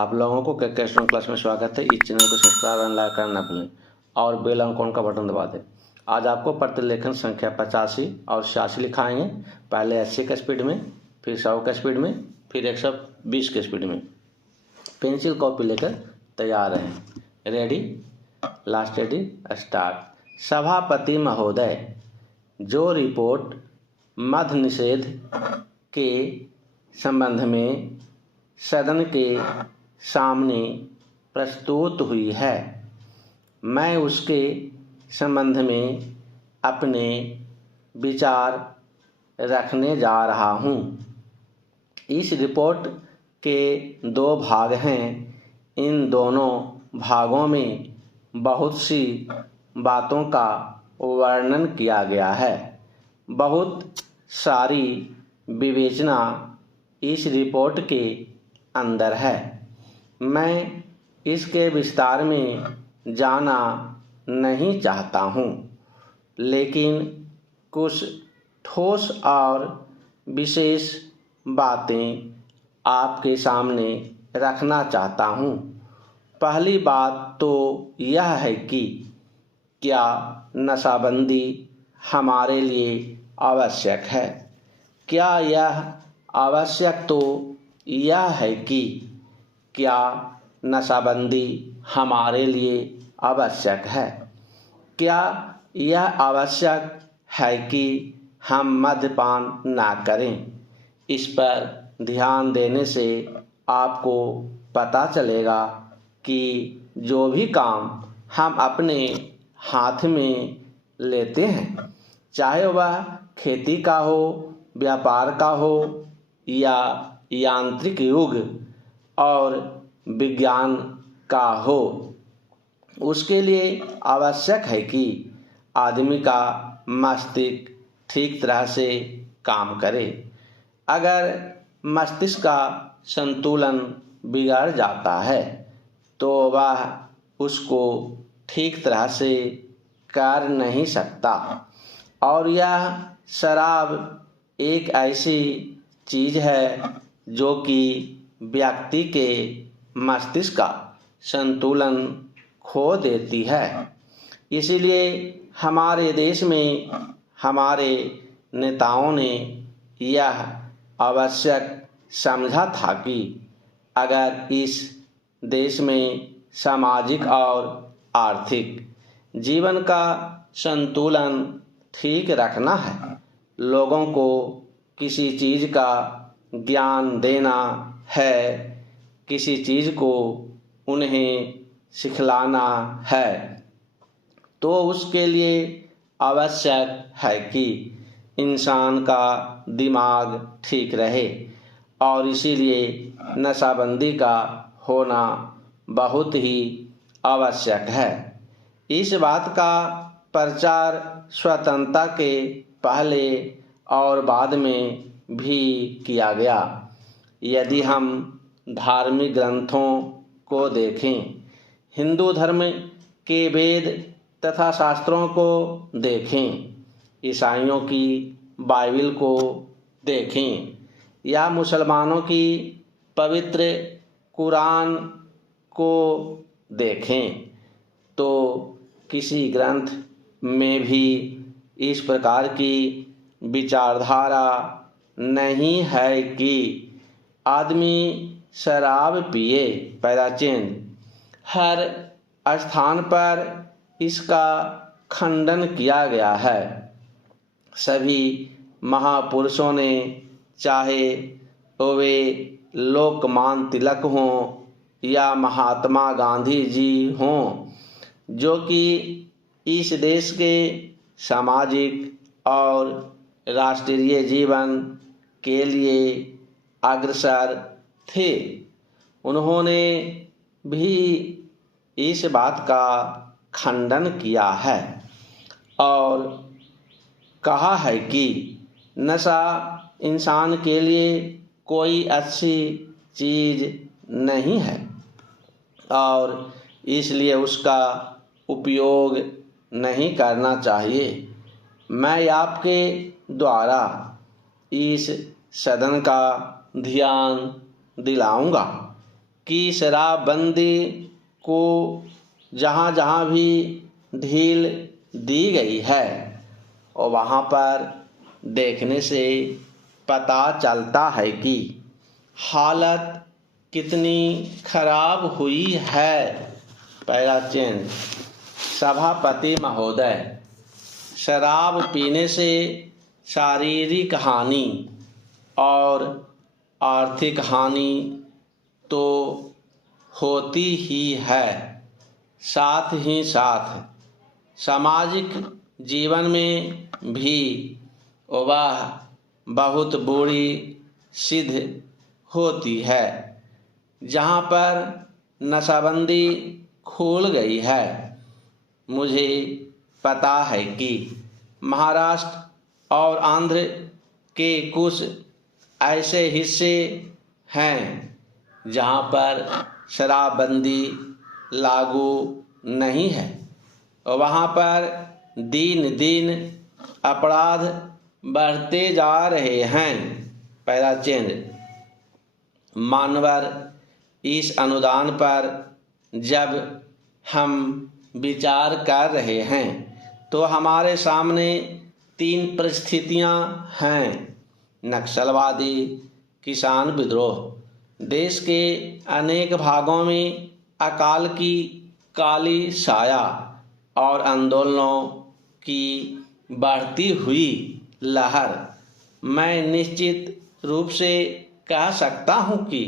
आप लोगों को कैकेस्ट्रॉन क्लास में स्वागत है। इस चैनल को सब्सक्राइब एंड लाइक करना ना भूलें और बेल आइकन का बटन दबा दें। आज आपको प्रतिलेखन संख्या 85 और 86 लिखाएंगे। पहले 80 के स्पीड में, फिर 100 के स्पीड में, फिर 120 के स्पीड में। पेंसिल कॉपी लेकर तैयार हैं। Ready, last ready, start. सभापति महोदय, जो रिपोर्ट मद्य निषेध के संबंध में सदन के सामने प्रस्तुत हुई है, मैं उसके संबंध में अपने विचार रखने जा रहा हूँ। इस रिपोर्ट के 2 भाग हैं। इन दोनों भागों में बहुत सी बातों का वर्णन किया गया है। बहुत सारी विवेचना इस रिपोर्ट के अंदर है। मैं इसके विस्तार में जाना नहीं चाहता हूँ, लेकिन कुछ ठोस और विशेष बातें आपके सामने रखना चाहता हूँ। पहली बात तो यह है कि क्या नशाबंदी हमारे लिए आवश्यक है। क्या यह आवश्यक तो यह है कि क्या नशाबंदी हमारे लिए आवश्यक है। क्या यह आवश्यक है कि हम मद्यपान ना करें। इस पर ध्यान देने से आपको पता चलेगा कि जो भी काम हम अपने हाथ में लेते हैं, चाहे वह खेती का हो, व्यापार का हो या यांत्रिक युग और विज्ञान का हो, उसके लिए आवश्यक है कि आदमी का मस्तिष्क ठीक तरह से काम करे। अगर मस्तिष्क का संतुलन बिगड़ जाता है तो वह उसको ठीक तरह से कर नहीं सकता। और यह शराब एक ऐसी चीज़ है जो कि व्यक्ति के मस्तिष्क का संतुलन खो देती है। इसीलिए हमारे देश में हमारे नेताओं ने यह आवश्यक समझा था कि अगर इस देश में सामाजिक और आर्थिक जीवन का संतुलन ठीक रखना है, लोगों को किसी चीज़ का ज्ञान देना है, किसी चीज़ को उन्हें सिखलाना है, तो उसके लिए आवश्यक है कि इंसान का दिमाग ठीक रहे। और इसीलिए नशाबंदी का होना बहुत ही आवश्यक है। इस बात का प्रचार स्वतंत्रता के पहले और बाद में भी किया गया। यदि हम धार्मिक ग्रंथों को देखें, हिंदू धर्म के वेद तथा शास्त्रों को देखें, ईसाइयों की बाइबिल को देखें या मुसलमानों की पवित्र कुरान को देखें, तो किसी ग्रंथ में भी इस प्रकार की विचारधारा नहीं है कि आदमी शराब पिए। पैराचेंज हर स्थान पर इसका खंडन किया गया है। सभी महापुरुषों ने, चाहे वे लोकमान्य तिलक हों या महात्मा गांधी जी हों, जो कि इस देश के सामाजिक और राष्ट्रीय जीवन के लिए अग्रसर थे, उन्होंने भी इस बात का खंडन किया है और कहा है कि नशा इंसान के लिए कोई अच्छी चीज़ नहीं है और इसलिए उसका उपयोग नहीं करना चाहिए। मैं आपके द्वारा इस सदन का ध्यान दिलाऊंगा कि शराबबंदी को जहाँ जहाँ भी ढील दी गई है और वहाँ पर देखने से पता चलता है कि हालत कितनी खराब हुई है। पहला चेंज, सभापति महोदय, शराब पीने से शारीरिक हानि और आर्थिक हानि तो होती ही है, साथ ही साथ सामाजिक जीवन में भी वह बहुत बुरी सिद्ध होती है। जहाँ पर नशाबंदी खुल गई है, मुझे पता है कि महाराष्ट्र और आंध्र के कुछ ऐसे हिस्से हैं जहाँ पर शराबबंदी लागू नहीं है और वहाँ पर दिन दिन अपराध बढ़ते जा रहे हैं। पहला चेंज, मानवर, इस अनुदान पर जब हम विचार कर रहे हैं तो हमारे सामने 3 परिस्थितियां हैं। नक्सलवादी, किसान विद्रोह। देश के अनेक भागों में अकाल की काली साया और आंदोलनों की बढ़ती हुई लहर। मैं निश्चित रूप से कह सकता हूं कि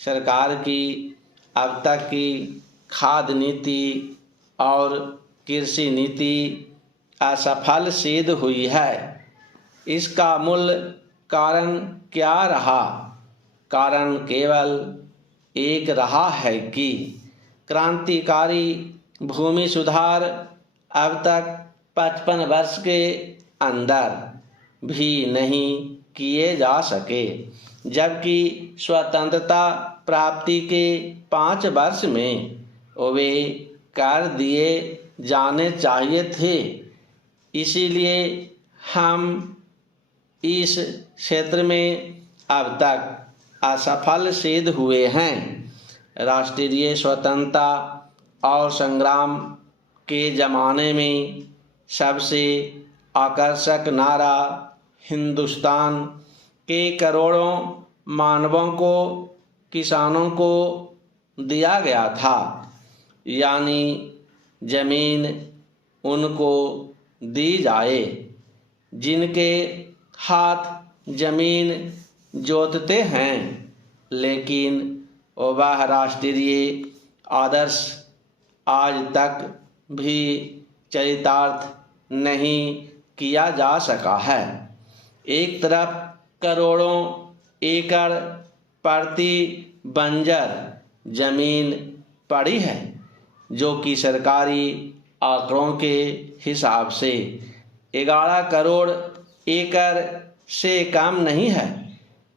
सरकार की अब तक की खाद्य नीति और कृषि नीति असफल सिद्ध हुई है। इसका मूल कारण क्या रहा? कारण केवल एक रहा है कि क्रांतिकारी भूमि सुधार अब तक 55 वर्ष के अंदर भी नहीं किए जा सके, जबकि स्वतंत्रता प्राप्ति के 5 वर्ष में वे कर दिए जाने चाहिए थे। इसीलिए हम इस क्षेत्र में अब तक असफल सिद्ध हुए हैं। राष्ट्रीय स्वतंत्रता और संग्राम के ज़माने में सबसे आकर्षक नारा हिंदुस्तान के करोड़ों मानवों को, किसानों को दिया गया था, यानी जमीन उनको दी जाए जिनके हाथ जमीन जोतते हैं। लेकिन वह राष्ट्रीय आदर्श आज तक भी चरितार्थ नहीं किया जा सका है। एक तरफ करोड़ों एकड़ प्रति बंजर जमीन पड़ी है, जो कि सरकारी आंकड़ों के हिसाब से 11 करोड़ एकड़ से कम नहीं है।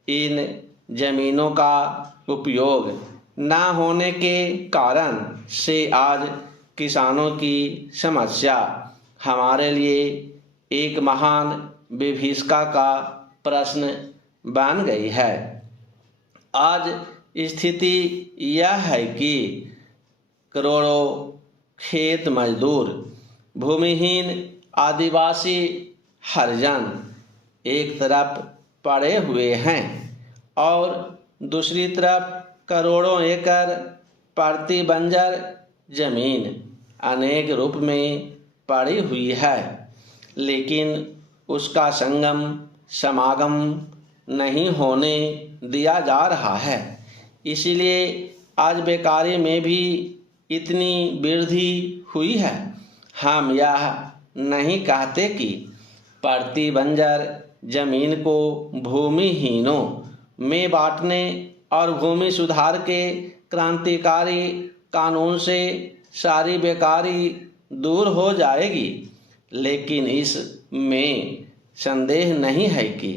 इन जमीनों का उपयोग न होने के कारण से आज किसानों की समस्या हमारे लिए एक महान विभीषिका का प्रश्न बन गई है। आज स्थिति यह है कि करोड़ों खेत मजदूर, भूमिहीन आदिवासी हरिजन एक तरफ पड़े हुए हैं और दूसरी तरफ करोड़ों एकड़ प्रति बंजर जमीन अनेक रूप में पड़ी हुई है, लेकिन उसका समागम नहीं होने दिया जा रहा है। इसीलिए आज बेकारी में भी इतनी वृद्धि हुई है। हम यह नहीं कहते कि प्रति बंजर जमीन को भूमिहीनों में बांटने और भूमि सुधार के क्रांतिकारी कानून से सारी बेकारी दूर हो जाएगी, लेकिन इसमें संदेह नहीं है कि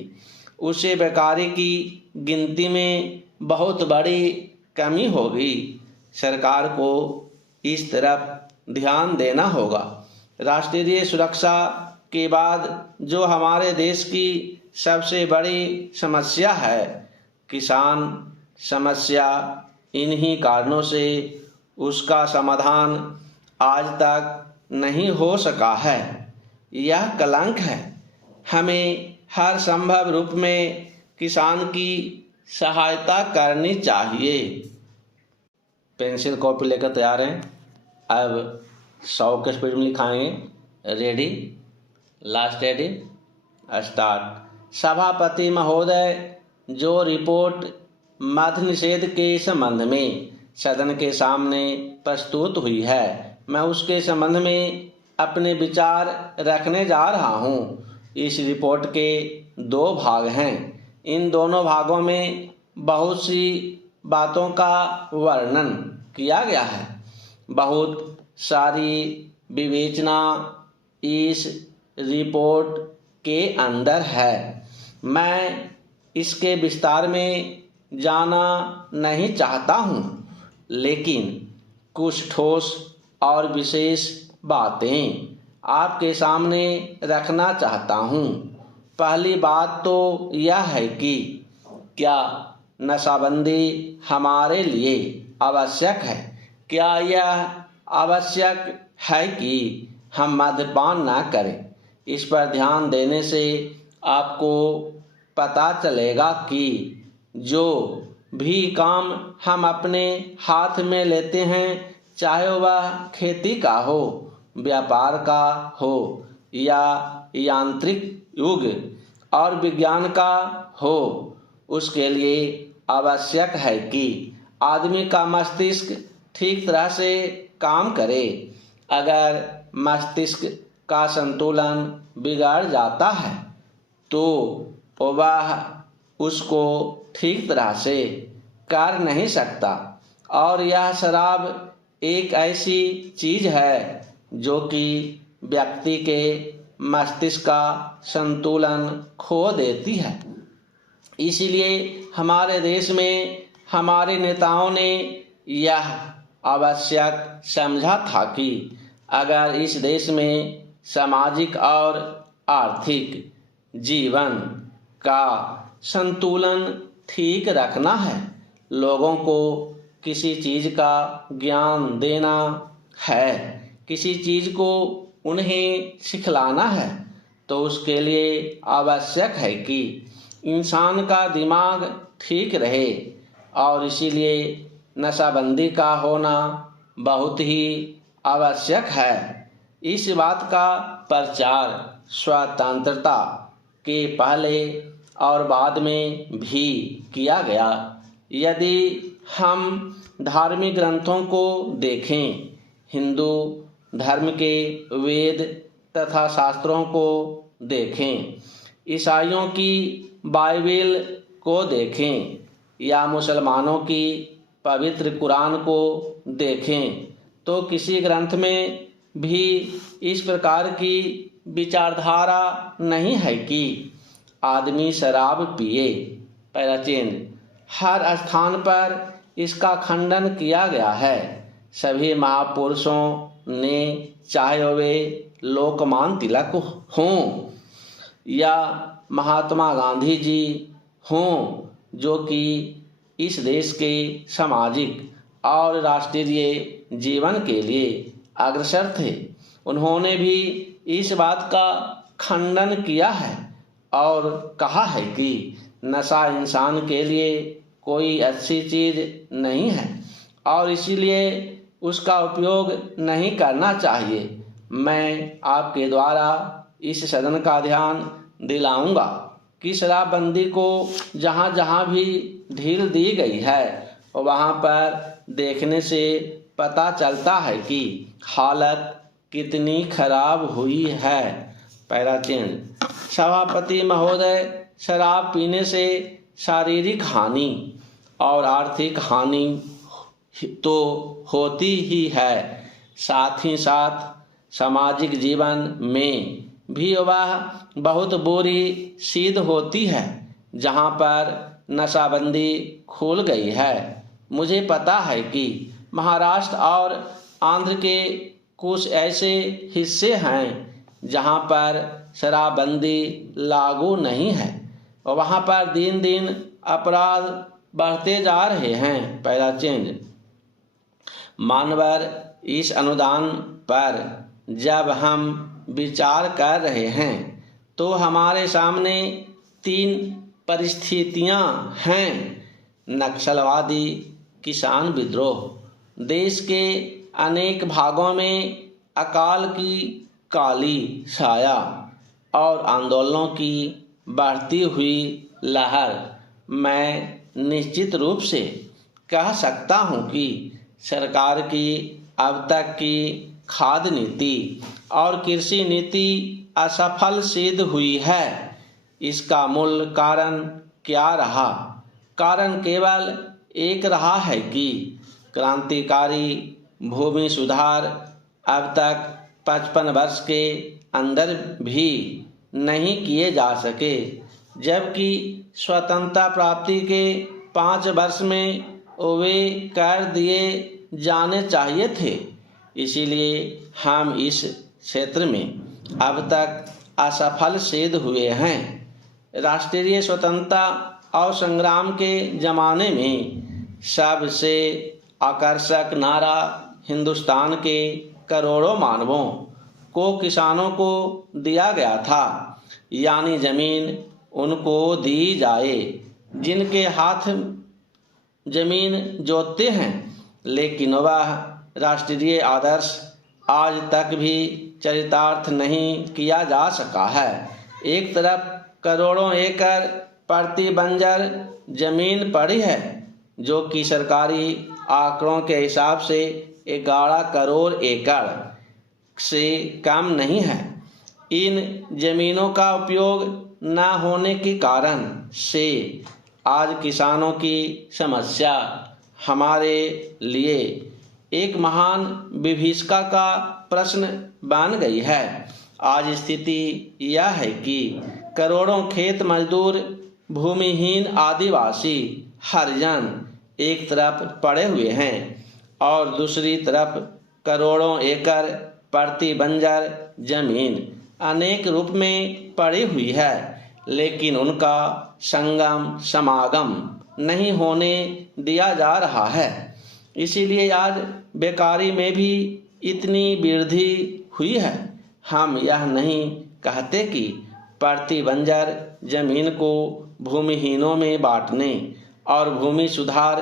उसे बेकारी की गिनती में बहुत बड़ी कमी होगी। सरकार को इस तरफ ध्यान देना होगा। राष्ट्रीय सुरक्षा के बाद जो हमारे देश की सबसे बड़ी समस्या है, किसान समस्या, इन्हीं कारणों से उसका समाधान आज तक नहीं हो सका है। यह कलंक है। हमें हर संभव रूप में किसान की सहायता करनी चाहिए। पेंसिल कॉपी लेकर तैयार हैं। अब 100 के स्पीड में लिखाएंगे। Ready, last ready, start. सभापति महोदय, जो रिपोर्ट मद्य निषेध के संबंध में सदन के सामने प्रस्तुत हुई है, मैं उसके संबंध में अपने विचार रखने जा रहा हूँ। इस रिपोर्ट के 2 भाग हैं। इन दोनों भागों में बहुत सी बातों का वर्णन किया गया है। बहुत सारी विवेचना इस रिपोर्ट के अंदर है। मैं इसके विस्तार में जाना नहीं चाहता हूँ, लेकिन कुछ ठोस और विशेष बातें आपके सामने रखना चाहता हूँ। पहली बात तो यह है कि क्या नशाबंदी हमारे लिए आवश्यक है? क्या यह आवश्यक है कि हम मद्यपान न करें? इस पर ध्यान देने से आपको पता चलेगा कि जो भी काम हम अपने हाथ में लेते हैं, चाहे वह खेती का हो, व्यापार का हो या यांत्रिक युग और विज्ञान का हो, उसके लिए आवश्यक है कि आदमी का मस्तिष्क ठीक तरह से काम करे। अगर मस्तिष्क का संतुलन बिगड़ जाता है तो वह उसको ठीक तरह से कर नहीं सकता। और यह शराब एक ऐसी चीज़ है जो कि व्यक्ति के मस्तिष्क का संतुलन खो देती है। इसीलिए हमारे देश में हमारे नेताओं ने यह आवश्यक समझा था कि अगर इस देश में सामाजिक और आर्थिक जीवन का संतुलन ठीक रखना है, लोगों को किसी चीज़ का ज्ञान देना है, किसी चीज़ को उन्हें सिखलाना है, तो उसके लिए आवश्यक है कि इंसान का दिमाग ठीक रहे। और इसीलिए नशाबंदी का होना बहुत ही आवश्यक है। इस बात का प्रचार स्वतंत्रता के पहले और बाद में भी किया गया। यदि हम धार्मिक ग्रंथों को देखें, हिंदू धर्म के वेद तथा शास्त्रों को देखें, ईसाइयों की बाइबिल को देखें या मुसलमानों की पवित्र कुरान को देखें, तो किसी ग्रंथ में भी इस प्रकार की विचारधारा नहीं है कि आदमी शराब पिए। पैराचेंज, हर स्थान पर इसका खंडन किया गया है। सभी महापुरुषों ने, चाहे वे लोकमान्य तिलक हों या महात्मा गांधी जी हों, जो कि इस देश के सामाजिक और राष्ट्रीय जीवन के लिए अग्रसर थे, उन्होंने भी इस बात का खंडन किया है और कहा है कि नशा इंसान के लिए कोई अच्छी चीज़ नहीं है और इसीलिए उसका उपयोग नहीं करना चाहिए। मैं आपके द्वारा इस सदन का ध्यान दिलाऊंगा कि शराबबंदी को जहाँ जहाँ भी ढील दी गई है, वहाँ पर देखने से पता चलता है कि हालत कितनी खराब हुई है। पैराचेंज, सभापति महोदय, शराब पीने से शारीरिक हानि और आर्थिक हानि तो होती ही है, साथ ही साथ सामाजिक जीवन में भी वह बहुत बुरी सिद्ध होती है जहाँ पर नशाबंदी खुल गई है। मुझे पता है कि महाराष्ट्र और आंध्र के कुछ ऐसे हिस्से हैं जहाँ पर शराबबंदी लागू नहीं है और वहाँ पर दिन दिन अपराध बढ़ते जा रहे हैं। पहला चेंज, मानवर इस अनुदान पर जब हम विचार कर रहे हैं तो हमारे सामने 3 परिस्थितियां हैं। नक्सलवादी किसान विद्रोह, देश के अनेक भागों में अकाल की काली छाया और आंदोलनों की बढ़ती हुई लहर। मैं निश्चित रूप से कह सकता हूं कि सरकार की अब तक की खाद्य नीति और कृषि नीति असफल सिद्ध हुई है। इसका मूल कारण क्या रहा? कारण केवल एक रहा है कि क्रांतिकारी भूमि सुधार अब तक 55 वर्ष के अंदर भी नहीं किए जा सके, जबकि स्वतंत्रता प्राप्ति के 5 वर्ष में वे कर दिए जाने चाहिए थे। इसीलिए हम इस क्षेत्र में अब तक असफल सिद्ध हुए हैं। राष्ट्रीय स्वतंत्रता और संग्राम के ज़माने में सबसे आकर्षक नारा हिंदुस्तान के करोड़ों मानवों को किसानों को दिया गया था, यानी ज़मीन उनको दी जाए जिनके हाथ ज़मीन जोतते हैं। लेकिन वह राष्ट्रीय आदर्श आज तक भी चरितार्थ नहीं किया जा सका है। एक तरफ करोड़ों एकड़ प्रति बंजर जमीन पड़ी है, जो कि सरकारी आंकड़ों के हिसाब से 11 करोड़ एकड़ से कम नहीं है। इन जमीनों का उपयोग न होने के कारण से आज किसानों की समस्या हमारे लिए एक महान विभीषिका का प्रश्न बन गई है। आज स्थिति यह है कि करोड़ों खेत मजदूर, भूमिहीन आदिवासी, हरिजन एक तरफ पड़े हुए हैं और दूसरी तरफ करोड़ों एकड़ प्रति बंजर जमीन अनेक रूप में पड़ी हुई है, लेकिन उनका संगम समागम नहीं होने दिया जा रहा है। इसीलिए आज बेकारी में भी इतनी वृद्धि हुई है। हम यह नहीं कहते कि प्रति बंजर जमीन को भूमिहीनों में बांटने और भूमि सुधार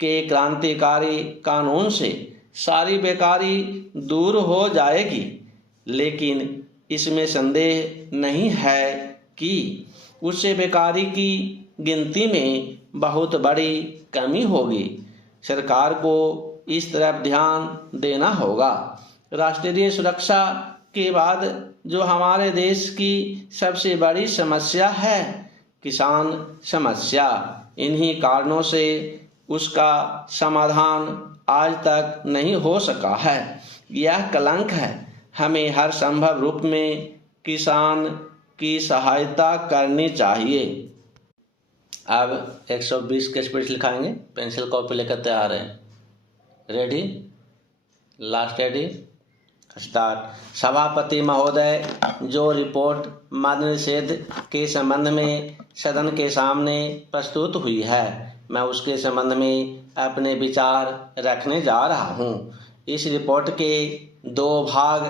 के क्रांतिकारी कानून से सारी बेकारी दूर हो जाएगी, लेकिन इसमें संदेह नहीं है कि उससे बेकारी की गिनती में बहुत बड़ी कमी होगी। सरकार को इस तरफ ध्यान देना होगा। राष्ट्रीय सुरक्षा के बाद जो हमारे देश की सबसे बड़ी समस्या है, किसान समस्या, इन्हीं कारणों से उसका समाधान आज तक नहीं हो सका है। यह कलंक है। हमें हर संभव रूप में किसान की सहायता करनी चाहिए। अब 120 के स्पीड लिखाएंगे। पेंसिल कॉपी लेकर तैयार है। Ready, last ready, start. सभापति महोदय, जो रिपोर्ट मद निषेध के संबंध में सदन के सामने प्रस्तुत हुई है, मैं उसके संबंध में अपने विचार रखने जा रहा हूँ। इस रिपोर्ट के 2 भाग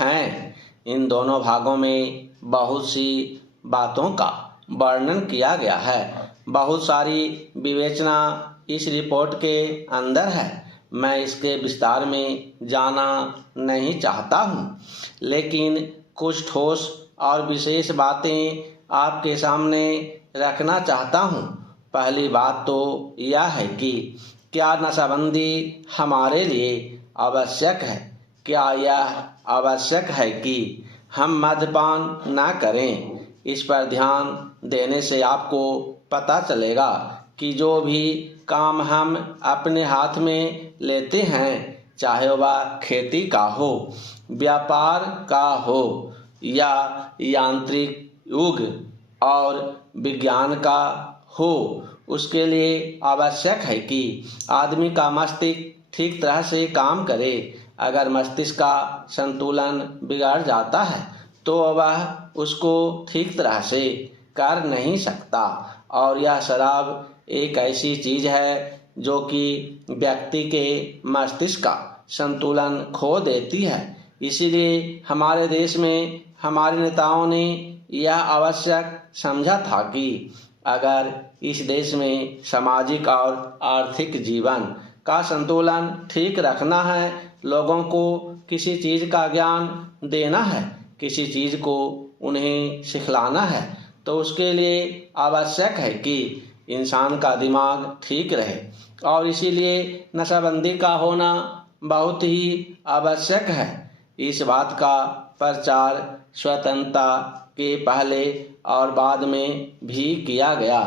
हैं। इन दोनों भागों में बहुत सी बातों का वर्णन किया गया है। बहुत सारी विवेचना इस रिपोर्ट के अंदर है। मैं इसके विस्तार में जाना नहीं चाहता हूँ, लेकिन कुछ ठोस और विशेष बातें आपके सामने रखना चाहता हूँ। पहली बात तो यह है कि क्या नशाबंदी हमारे लिए आवश्यक है? क्या यह आवश्यक है कि हम मद्यपान न करें? इस पर ध्यान देने से आपको पता चलेगा कि जो भी काम हम अपने हाथ में लेते हैं, चाहे वह खेती का हो, व्यापार का हो या यांत्रिक युग और विज्ञान का हो, उसके लिए आवश्यक है कि आदमी का मस्तिष्क ठीक तरह से काम करे। अगर मस्तिष्क का संतुलन बिगड़ जाता है तो वह उसको ठीक तरह से कर नहीं सकता। और यह शराब एक ऐसी चीज है जो कि व्यक्ति के मस्तिष्क का संतुलन खो देती है। इसीलिए हमारे देश में हमारे नेताओं ने यह आवश्यक समझा था कि अगर इस देश में सामाजिक और आर्थिक जीवन का संतुलन ठीक रखना है, लोगों को किसी चीज़ का ज्ञान देना है, किसी चीज़ को उन्हें सिखलाना है, तो उसके लिए आवश्यक है कि इंसान का दिमाग ठीक रहे। और इसीलिए नशाबंदी का होना बहुत ही आवश्यक है। इस बात का प्रचार स्वतंत्रता के पहले और बाद में भी किया गया।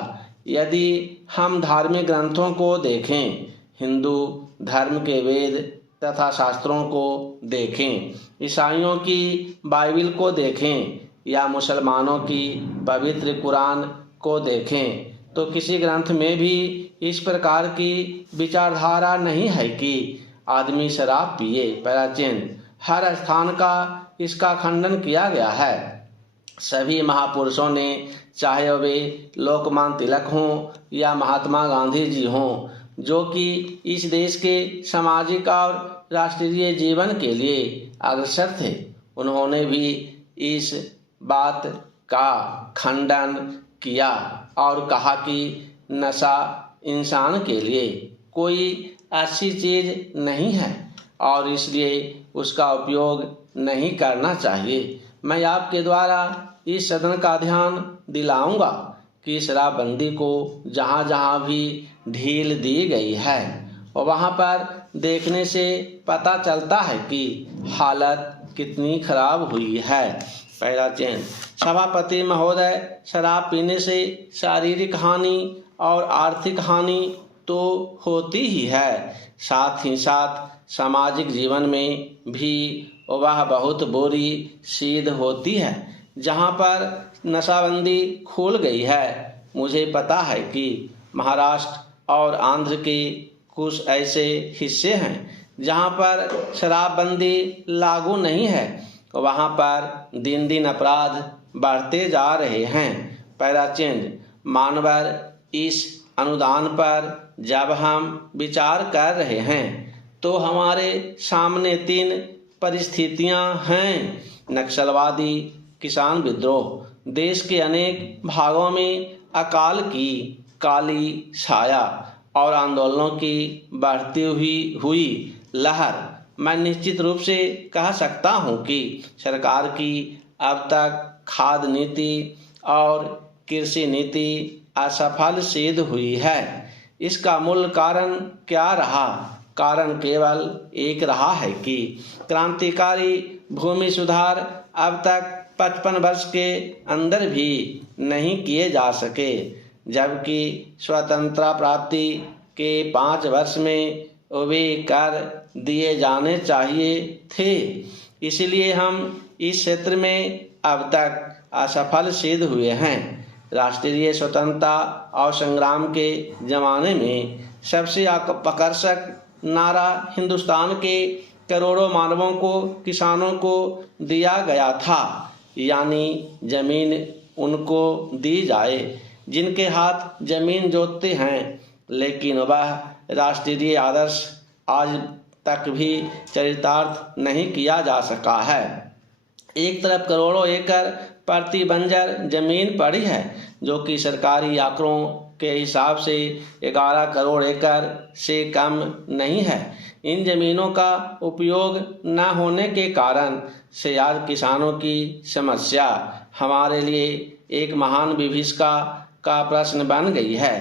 यदि हम धार्मिक ग्रंथों को देखें, हिंदू धर्म के वेद तथा शास्त्रों को देखें, ईसाइयों की बाइबिल को देखें या मुसलमानों की पवित्र कुरान को देखें, तो किसी ग्रंथ में भी इस प्रकार की विचारधारा नहीं है कि आदमी शराब पिए। प्राचीन हर स्थान का इसका खंडन किया गया है। सभी महापुरुषों ने, चाहे वे लोकमान्य तिलक हों या महात्मा गांधी जी हों, जो कि इस देश के सामाजिक और राष्ट्रीय जीवन के लिए अग्रसर थे, उन्होंने भी इस बात का खंडन किया और कहा कि नशा इंसान के लिए कोई अच्छी चीज़ नहीं है और इसलिए उसका उपयोग नहीं करना चाहिए। मैं आपके द्वारा इस सदन का ध्यान दिलाऊंगा कि शराबबंदी को जहाँ जहाँ भी ढील दी गई है वहाँ पर देखने से पता चलता है कि हालत कितनी खराब हुई है। पहला चैन, सभापति महोदय, शराब पीने से शारीरिक हानि और आर्थिक हानि तो होती ही है, साथ ही साथ सामाजिक जीवन में भी वह बहुत बुरी सिद्ध होती है। जहाँ पर नशाबंदी खुल गई है, मुझे पता है कि महाराष्ट्र और आंध्र के कुछ ऐसे हिस्से हैं जहाँ पर शराबबंदी लागू नहीं है, वहाँ पर दिन दिन अपराध बढ़ते जा रहे हैं। पैराचेंज, मानवर, इस अनुदान पर जब हम विचार कर रहे हैं तो हमारे सामने 3 परिस्थितियां हैं। नक्सलवादी, किसान विद्रोह, देश के अनेक भागों में अकाल की काली छाया और आंदोलनों की बढ़ती हुई लहर। मैं निश्चित रूप से कह सकता हूं कि सरकार की अब तक खाद्य नीति और कृषि नीति असफल सिद्ध हुई है। इसका मूल कारण क्या रहा? कारण केवल एक रहा है कि क्रांतिकारी भूमि सुधार अब तक 55 वर्ष के अंदर भी नहीं किए जा सके, जबकि स्वतंत्रता प्राप्ति के 5 वर्ष में वे कर दिए जाने चाहिए थे। इसलिए हम इस क्षेत्र में अब तक असफल सिद्ध हुए हैं। राष्ट्रीय स्वतंत्रता और संग्राम के ज़माने में सबसे आकर्षक नारा हिंदुस्तान के करोड़ों मानवों को, किसानों को दिया गया था, यानी जमीन उनको दी जाए जिनके हाथ जमीन जोतते हैं। लेकिन वह राष्ट्रीय आदर्श आज तक भी चरितार्थ नहीं किया जा सका है। एक तरफ करोड़ों एकड़ प्रति बंजर जमीन पड़ी है, जो कि सरकारी आंकड़ों के हिसाब से 11 करोड़ एकड़ से कम नहीं है। इन जमीनों का उपयोग न होने के कारण से आज किसानों की समस्या हमारे लिए एक महान विभीषिका का प्रश्न बन गई है।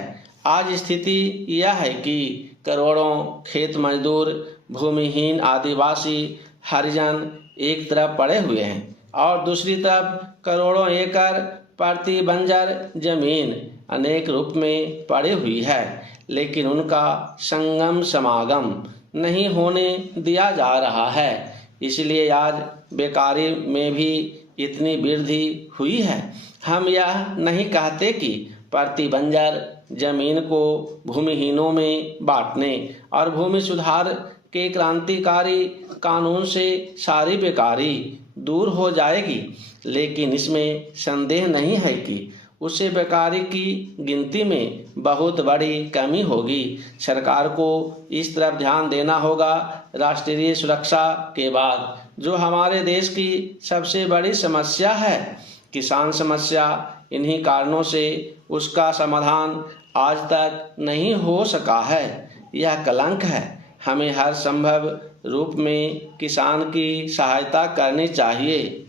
आज स्थिति यह है कि करोड़ों खेत मजदूर, भूमिहीन आदिवासी, हरिजन एक तरफ पड़े हुए हैं और दूसरी तरफ करोड़ों एकड़ प्रति बंजर जमीन अनेक रूप में पड़ी हुई है, लेकिन उनका संगम समागम नहीं होने दिया जा रहा है। इसलिए आज बेकारी में भी इतनी वृद्धि हुई है। हम यह नहीं कहते कि प्रति बंजर जमीन को भूमिहीनों में बांटने और भूमि सुधार के क्रांतिकारी कानून से सारी बेकारी दूर हो जाएगी, लेकिन इसमें संदेह नहीं है कि उससे बेकारी की गिनती में बहुत बड़ी कमी होगी। सरकार को इस तरफ ध्यान देना होगा। राष्ट्रीय सुरक्षा के बाद जो हमारे देश की सबसे बड़ी समस्या है, किसान समस्या, इन्हीं कारणों से उसका समाधान आज तक नहीं हो सका है। यह कलंक है। हमें हर संभव रूप में किसान की सहायता करनी चाहिए।